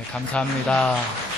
네, 감사합니다.